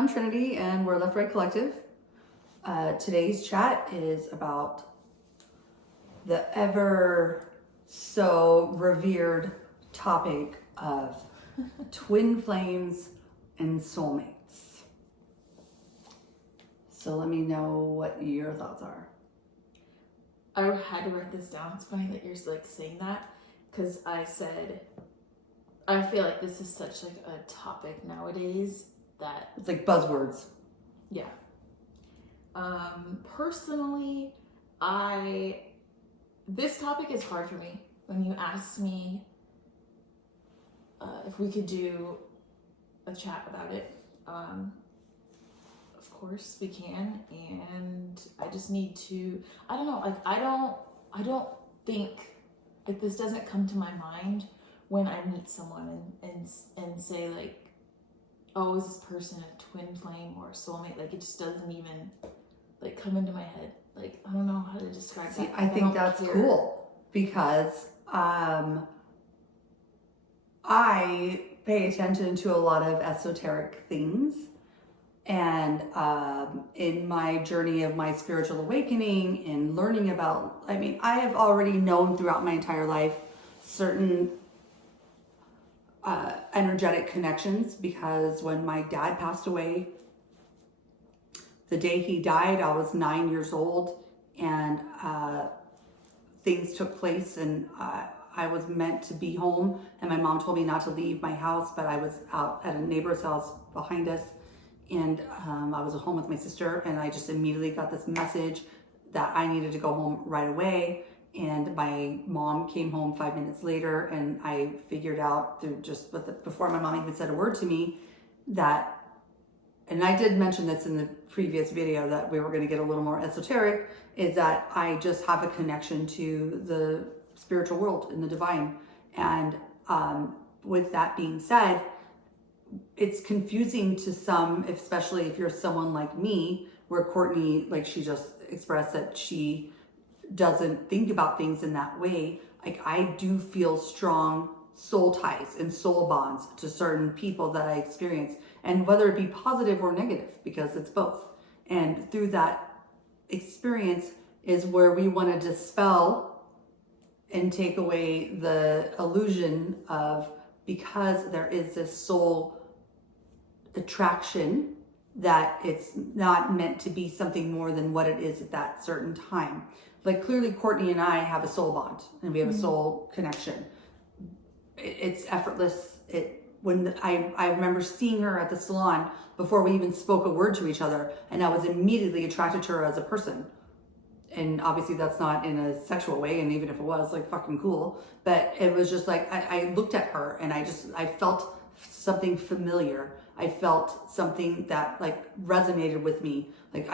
I'm Trinity, and we're Left Right Collective. Today's chat is about the ever so revered topic of twin flames and soulmates. So let me know what your thoughts are. I had to write this down. It's funny that you're like saying that, because I said I feel like this is such like a topic nowadays that it's like buzzwords. Yeah. Personally, this topic is hard for me. When you asked me if we could do a chat about it, of course we can, and I just need to, I don't know, like I don't think, like, this doesn't come to my mind when I meet someone and say like, oh, is this person a twin flame or a soulmate? Like, it just doesn't even like come into my head. Like, I don't know how to describe that. I think that's cool because I pay attention to a lot of esoteric things, and in my journey of my spiritual awakening and learning about, I have already known throughout my entire life certain energetic connections, because when my dad passed away, the day he died, I was 9 years old, and things took place, and I was meant to be home, and my mom told me not to leave my house, but I was out at a neighbor's house behind us, and I was at home with my sister, and I just immediately got this message that I needed to go home right away. And my mom came home 5 minutes later, and I figured out through just before my mom even said a word to me that, and I did mention this in the previous video that we were going to get a little more esoteric, is that I just have a connection to the spiritual world and the divine. And with that being said, it's confusing to some, especially if you're someone like me, where Courtney, like she just expressed that she doesn't think about things in that way. Like, I do feel strong soul ties and soul bonds to certain people that I experience, and whether it be positive or negative, because it's both. And through that experience is where we want to dispel and take away the illusion of, because there is this soul attraction, that it's not meant to be something more than what it is at that certain time. Like, clearly Courtney and I have a soul bond, and we have a soul connection. It's effortless. I remember seeing her at the salon before we even spoke a word to each other, and I was immediately attracted to her as a person. And obviously that's not in a sexual way, and even if it was, like, fucking cool, but it was just like, I looked at her and I felt something familiar. I felt something that like resonated with me. Like,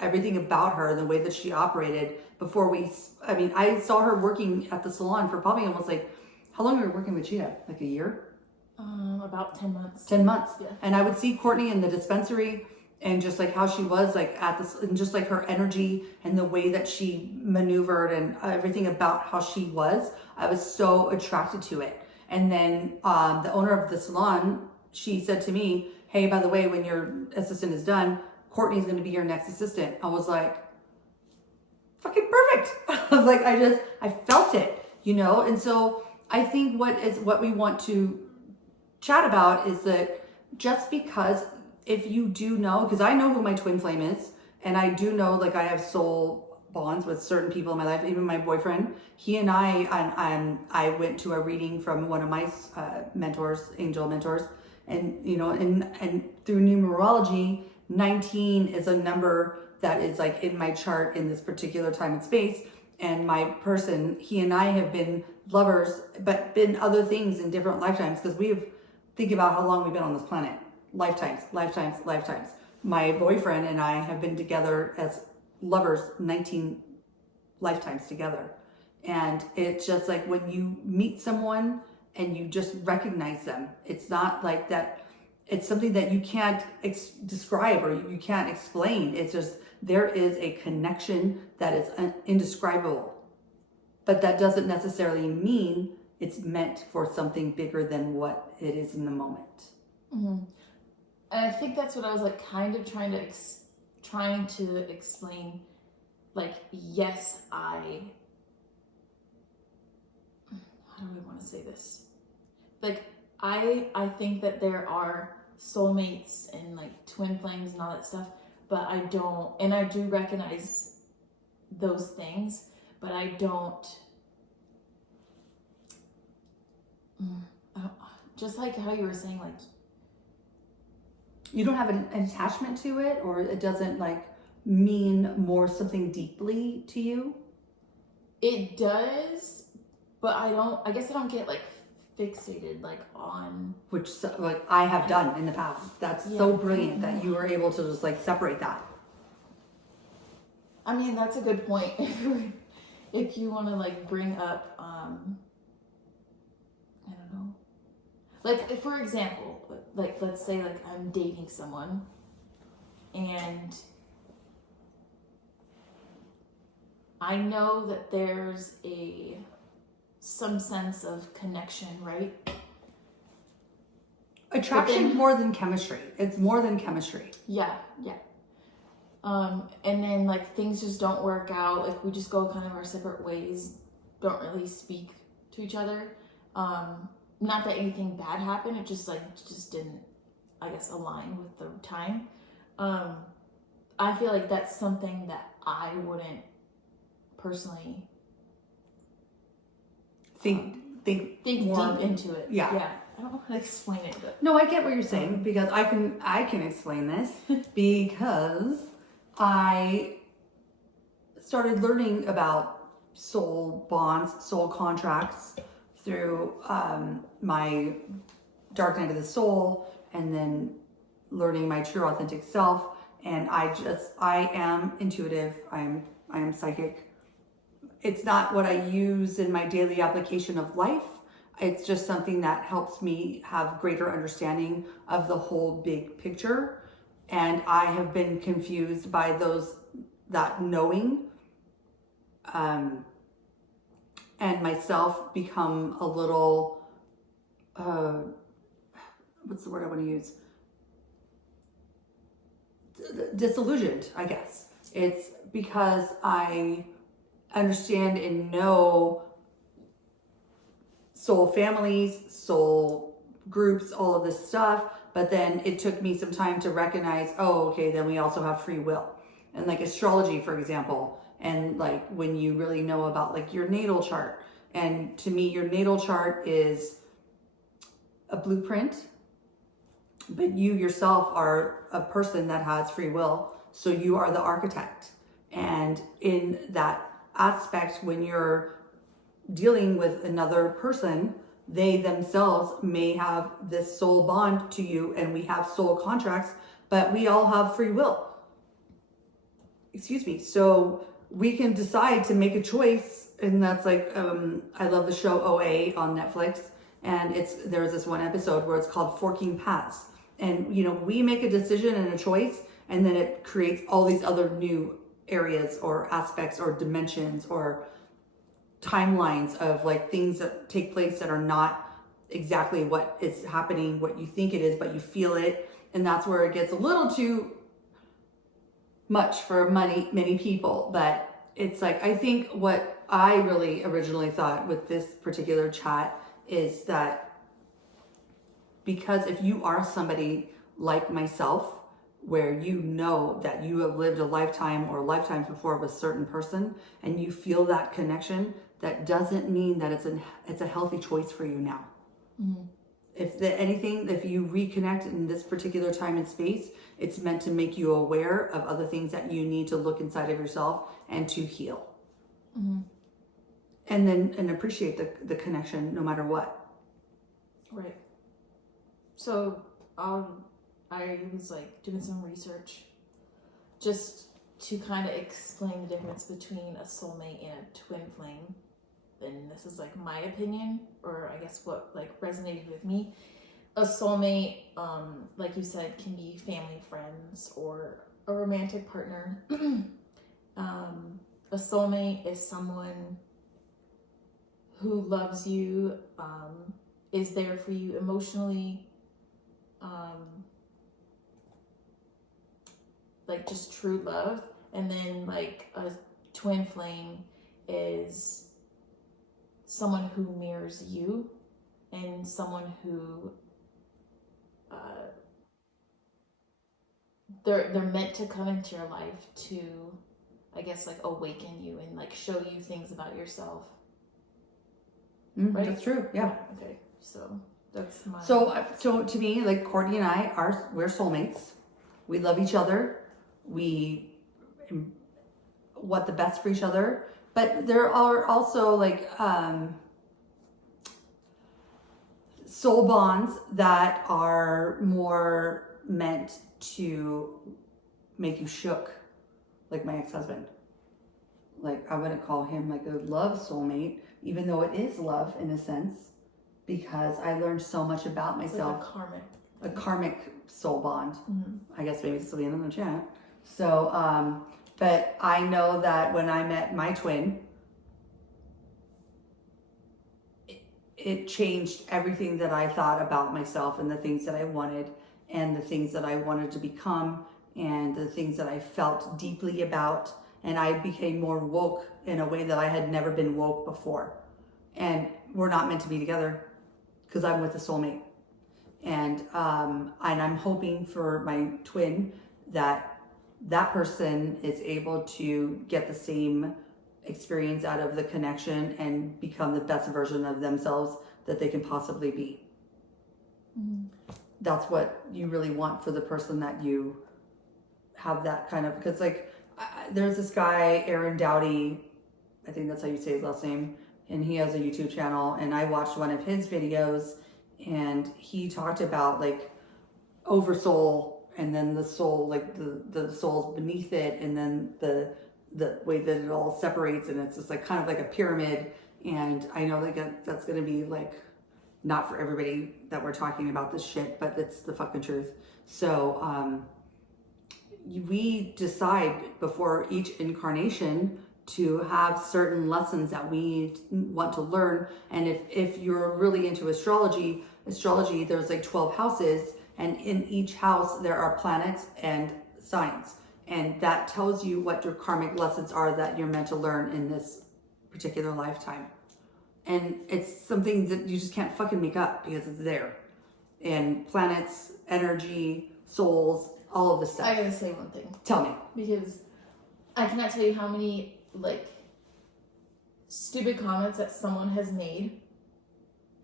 everything about her, the way that she operated before I saw her working at the salon for probably almost, like, how long were you working with Chia? Like a year? About 10 months. 10 months. Yeah. And I would see Courtney in the dispensary, and just like how she was like at this, and just like her energy and the way that she maneuvered and everything about how she was, I was so attracted to it. And then the owner of the salon, she said to me, hey, by the way, when your assistant is done, Courtney's going to be your next assistant. I was like, fucking perfect. I was like, I felt it, And so I think what we want to chat about is that, just because if you do know, because I know who my twin flame is, and I do know, like, I have soul bonds with certain people in my life, even my boyfriend. He and I went to a reading from one of my mentors, angel mentors, and and through numerology, 19 is a number that is like in my chart in this particular time and space. And my person, he and I have been lovers, but been other things in different lifetimes, because think about how long we've been on this planet. Lifetimes. My boyfriend and I have been together as lovers 19 lifetimes together. And it's just like, when you meet someone and you just recognize them, it's not like that, it's something that you can't describe or you can't explain. It's just, there is a connection that is indescribable. But that doesn't necessarily mean it's meant for something bigger than what it is in the moment. Mm-hmm. And I think that's what I was like kind of trying to explain. Like, yes, how do I want to say this? Like, I think that there are soulmates and like twin flames and all that stuff, but I don't, and I do recognize those things, but I don't, just like how you were saying, like, you don't have an attachment to it, or it doesn't like mean more something deeply to you? it does, but I guess I don't get like fixated like on, Which like I have done in the past. That's so Yeah. brilliant that you were able to just like separate that. I mean, that's a good point. If you want to like bring up, I don't know, like if, for example, like let's say like I'm dating someone and I know that there's some sense of connection, right? Attraction then- more than chemistry. It's more than chemistry. Yeah. And then like things just don't work out. Like we just go kind of our separate ways, don't really speak to each other. Not that anything bad happened. It just didn't, I guess, align with the time. I feel like that's something that I wouldn't personally Think more deep into it. Yeah. I don't know how to explain it, but No, I get what you're saying, because I can explain this because I started learning about soul bonds, soul contracts through my dark night of the soul, and then learning my true authentic self. And I am intuitive. I am psychic. It's not what I use in my daily application of life. It's just something that helps me have greater understanding of the whole big picture. And I have been confused by that knowing, and myself become a little, what's the word I want to use? Disillusioned, I guess. It's because I understand and know soul families, soul groups, all of this stuff, but then it took me some time to recognize, oh, okay, then we also have free will. And like astrology, for example, and like when you really know about like your natal chart, and to me, your natal chart is a blueprint, but you yourself are a person that has free will, so you are the architect. And in that aspect, when you're dealing with another person, they themselves may have this soul bond to you, and we have soul contracts, but we all have free will. Excuse me. So we can decide to make a choice, and that's like, I love the show OA on Netflix, and there's this one episode where it's called Forking Paths. And we make a decision and a choice, and then it creates all these other new areas or aspects or dimensions or timelines of like things that take place that are not exactly what is happening, what you think it is, but you feel it. And that's where it gets a little too much for many people. But it's like, I think what I really originally thought with this particular chat is that, because if you are somebody like myself, where you know that you have lived a lifetime or lifetimes before with a certain person, and you feel that connection, that doesn't mean that it's a healthy choice for you now. Mm-hmm. If you reconnect in this particular time and space, it's meant to make you aware of other things that you need to look inside of yourself and to heal. Mm-hmm. And appreciate the connection no matter what. Right. So I was like doing some research just to kind of explain the difference between a soulmate and a twin flame. And this is like my opinion, or I guess what like resonated with me. A soulmate, like you said, can be family, friends, or a romantic partner. A soulmate is someone who loves you, is there for you emotionally, like just true love, and then like a twin flame is someone who mirrors you, and someone who they're meant to come into your life to, I guess, like awaken you and like show you things about yourself. Right? That's true. Yeah. Okay. So that's my. So to me, like Courtney and I we're soulmates. We love each other. We want the best for each other. But there are also like soul bonds that are more meant to make you shook, like my ex-husband. Like I wouldn't call him like a love soulmate, even though it is love in a sense, because I learned so much about myself. Like a karmic soul bond. Mm-hmm. I guess maybe this will be in the chat. So, but I know that when I met my twin, it changed everything that I thought about myself and the things that I wanted and the things that I wanted to become and the things that I felt deeply about. And I became more woke in a way that I had never been woke before. And we're not meant to be together because I'm with a soulmate. And I'm hoping for my twin that person is able to get the same experience out of the connection and become the best version of themselves that they can possibly be. Mm-hmm. That's what you really want for the person that you have that kind of, because like there's this guy, Aaron Dowdy, I think that's how you say his last name, and he has a YouTube channel, and I watched one of his videos, and he talked about like oversoul, and then the soul, like the soul's beneath it, and then the way that it all separates, and it's just like kind of like a pyramid. And I know that that's going to be like not for everybody that we're talking about this shit, but it's the fucking truth. So we decide before each incarnation to have certain lessons that we want to learn. And if you're really into astrology, there's like 12 houses, and in each house there are planets and signs. And that tells you what your karmic lessons are that you're meant to learn in this particular lifetime. And it's something that you just can't fucking make up because it's there. And planets, energy, souls, all of this stuff. I gotta say one thing. Tell me. Because I cannot tell you how many, like, stupid comments that someone has made.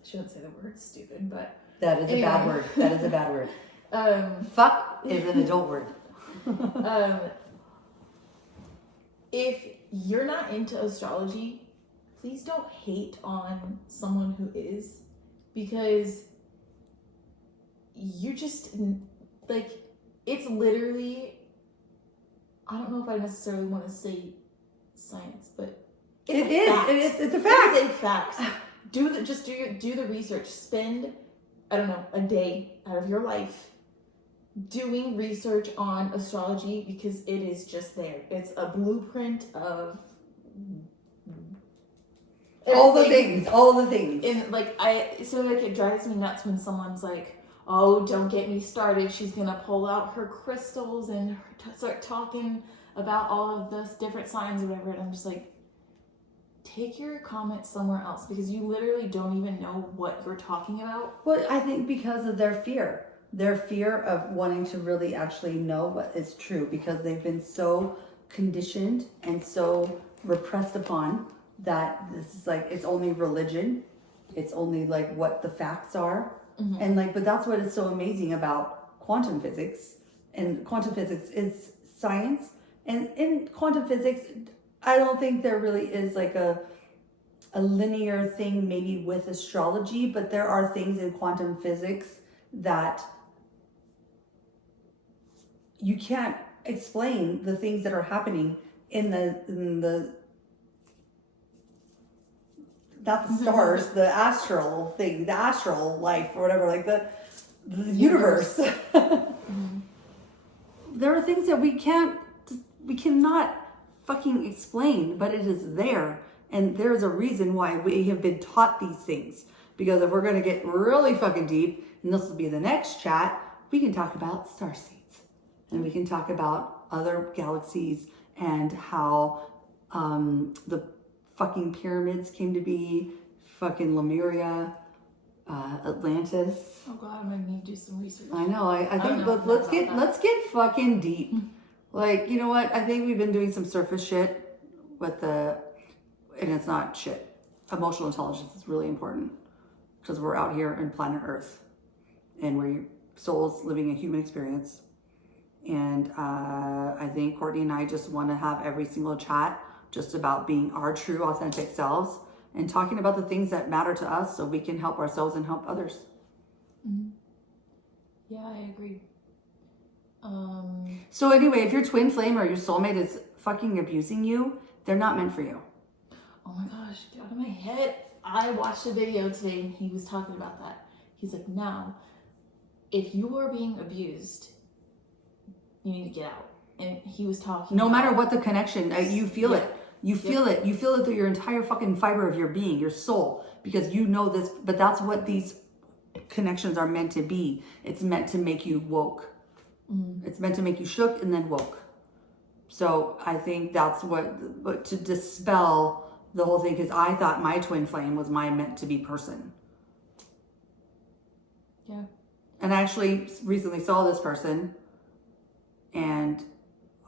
I shouldn't say the word stupid, but... That is a bad word. That is a bad word. Fuck is an adult word. If you're not into astrology, please don't hate on someone who is, because you just, like, it's literally, I don't know if I necessarily want to say science, but it's a fact. It is a fact. Do the research. Spend, I don't know, a day out of your life doing research on astrology, because it is just there. It's a blueprint of all the things. And like it drives me nuts when someone's like, "Oh, don't get me started. She's gonna pull out her crystals and start talking about all of the different signs or whatever." And I'm just like, take your comments somewhere else, because you literally don't even know what you're talking about. Well, I think because of their fear of wanting to really actually know what is true, because they've been so conditioned and so repressed upon that this is like, it's only religion. It's only like what the facts are. Mm-hmm. And like, but that's what is so amazing about quantum physics. And quantum physics is science. And in quantum physics, I don't think there really is like a linear thing maybe with astrology, but there are things in quantum physics that you can't explain, the things that are happening in the not the stars, the astral thing, the astral life or whatever, like the universe. Mm-hmm. There are things that we cannot fucking explain, but it is there. And there's a reason why we have been taught these things. Because if we're going to get really fucking deep, and this will be the next chat, we can talk about starseeds. And we can talk about other galaxies and how the fucking pyramids came to be, fucking Lemuria, Atlantis. Oh God, I'm gonna need to do some research. I know. I think let's get fucking deep. Like, you know what? I think we've been doing some surface shit with and it's not shit. Emotional intelligence is really important because we're out here in planet Earth and we're souls living a human experience. And I think Courtney and I just want to have every single chat just about being our true, authentic selves and talking about the things that matter to us so we can help ourselves and help others. Mm-hmm. Yeah, I agree. So anyway, if your twin flame or your soulmate is fucking abusing you, they're not meant for you. Oh my gosh, get out of my head. I watched a video today and he was talking about that. He's like, now, if you are being abused, you need to get out. And he was talking No about, matter what the connection, you feel Yeah. it. You feel it. You feel it through your entire fucking fiber of your being, your soul, because you know this, but that's what these connections are meant to be. It's meant to make you woke. Mm-hmm. It's meant to make you shook and then woke. So I think that's what to dispel the whole thing, because I thought my twin flame was my meant to be person. Yeah. And I actually recently saw this person and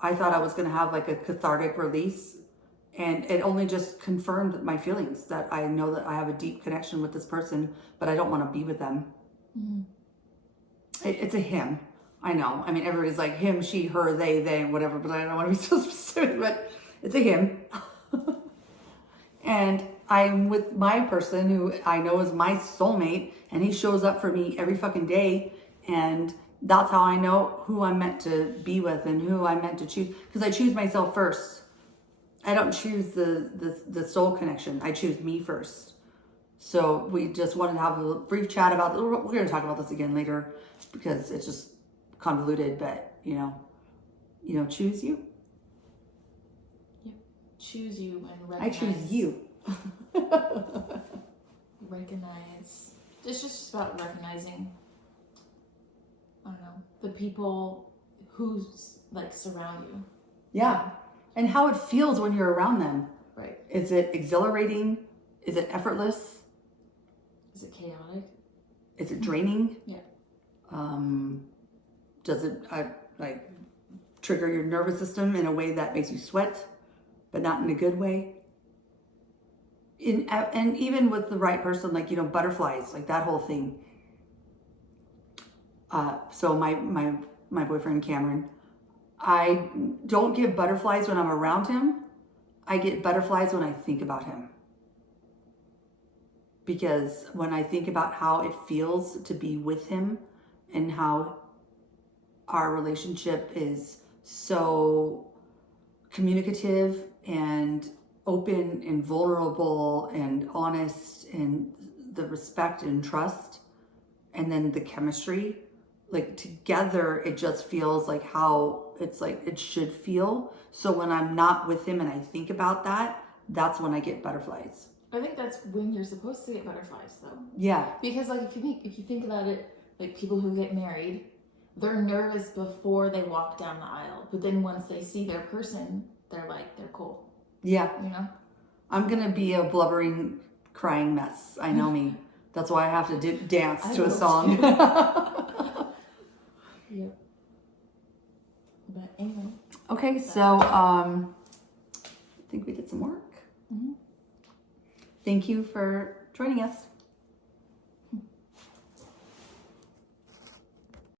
I thought I was going to have like a cathartic release, and it only just confirmed my feelings that I know that I have a deep connection with this person, but I don't want to be with them. Mm-hmm. It's a him. I know. I mean, everybody's like him, she, her, they, whatever, but I don't want to be so specific, but it's a him. And I'm with my person who I know is my soulmate, and he shows up for me every fucking day. And that's how I know who I'm meant to be with and who I'm meant to choose. Because I choose myself first. I don't choose the soul connection. I choose me first. So we just wanted to have a brief chat about this. We're going to talk about this again later because it's just convoluted, but you know, choose you. Yep. Choose you and I recognize. choose you. Recognize. It's just about recognizing, I don't know, the people who like surround you. Yeah. And how it feels when you're around them. Right. Is it exhilarating? Is it effortless? Is it chaotic? Is it draining? Yeah. Does it like trigger your nervous system in a way that makes you sweat, but not in a good way? And even with the right person, like, you know, butterflies, like that whole thing. So my boyfriend Cameron, I don't get butterflies when I'm around him. I get butterflies when I think about him. Because when I think about how it feels to be with him and how our relationship is so communicative and open and vulnerable and honest, and the respect and trust, and then the chemistry, like together, it just feels like how it's like it should feel. So when I'm not with him and I think about that, that's when I get butterflies. I think that's when you're supposed to get butterflies, though. Yeah. Because like if you think about it, like people who get married, they're nervous before they walk down the aisle, but then once they see their person, they're cool. Yeah. You know? I'm gonna be a blubbering, crying mess. I know me. That's why I have to dance to a song. Yep. But anyway. Okay, so I think we did some work. Mm-hmm. Thank you for joining us.